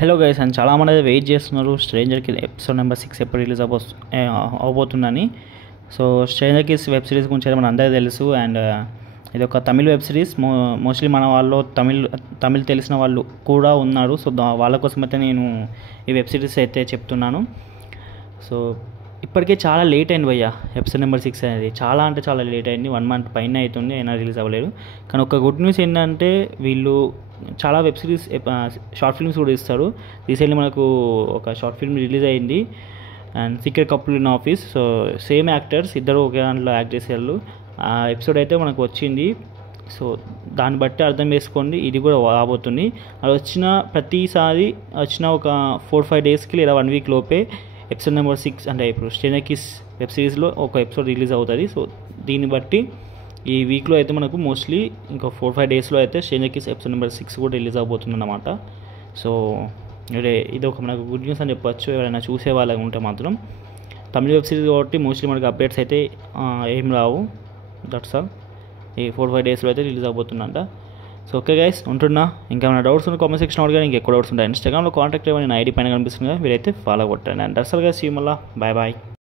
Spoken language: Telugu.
హలో గైస్ అండ్ చాలామంది అయితే వెయిట్ చేస్తున్నారు స్ట్రేంజర్ కిస్ ఎపిసోడ్ నెంబర్ 6 ఎప్పుడు రిలీజ్ అవబోతుందని. So Stranger Kiss web series గురించి మన అందరికీ తెలుసు. అండ్ ఇది ఒక తమిళ్ వెబ్ సిరీస్. మోస్ట్లీ మన వాళ్ళు తమిళ్ తెలిసిన వాళ్ళు కూడా ఉన్నారు. సో వాళ్ళ కోసం అయితే నేను ఈ వెబ్ సిరీస్ అయితే చెప్తున్నాను. సో ఇప్పటికే చాలా లేట్ అయింది భయ్య. ఎపిసోడ్ నెంబర్ 6 అనేది చాలా అంటే చాలా లేట్ అయింది. 1 మంత్ పైన అవుతుంది, అయినా రిలీజ్ అవ్వలేదు. కానీ ఒక గుడ్ న్యూస్ ఏంటంటే వీళ్ళు చాలా వెబ్ సిరీస్ షార్ట్ ఫిల్మ్స్ కూడా ఇస్తారు. రీసెంట్లీ మనకు ఒక షార్ట్ ఫిల్మ్ రిలీజ్ అయింది, and secret couple in office. So same actors ఇద్దరు ఒకే దాంట్లో యాక్ట్ చేసేవాళ్ళు. ఆ ఎపిసోడ్ అయితే మనకు వచ్చింది. సో దాన్ని బట్టి అర్థం చేసుకోండి, ఇది కూడా రాబోతుంది. అది వచ్చిన ప్రతిసారి వచ్చిన ఒక 4-5 డేస్కి లేదా 1 వీక్ లోపే ఎపిసోడ్ నెంబర్ 6 అంటే ఇప్పుడు స్ట్రేంజర్ కిస్ వెబ్ సిరీస్లో ఒక ఎపిసోడ్ రిలీజ్ అవుతుంది. సో దీన్ని బట్టి ఈ వీక్లో అయితే మనకు మోస్ట్లీ ఇంకా 4-5 డేస్లో అయితే స్ట్రేంజర్ కిస్ ఎపిసోడ్ నెంబర్ 6 కూడా రిలీజ్ అవబోతుంది అన్నమాట. సో ఇది ఒక మనకు గుడ్ న్యూస్ అని చెప్పొచ్చు. ఎవరైనా చూసే వాళ్ళకి ఉంటే మాత్రం. తమిళ వెబ్ సిరీస్ కాబట్టి మోస్ట్లీ మనకు అప్డేట్స్ అయితే ఏం రావు. That's all. ఈ 4-5 డేస్లో అయితే రిలీజ్ అవబోతుందంట. సో ఓకే గైస్, ఉంటున్నా. ఇంకా ఏమైనా డౌట్స్ ఉన్న కామెంట్ సెక్షన్ అడగాలి. ఇంకా ఎక్కువ డౌట్స్ ఉంటాయి ఇన్స్టాగ్రామ్లో కాంటాక్ట్ అవ్వండి, నా ఐడి పైన కనిపిస్తుంది కదా, మీరైతే ఫాలో కొట్టండి. And that's all guys, see you మళ్ళా. Bye bye.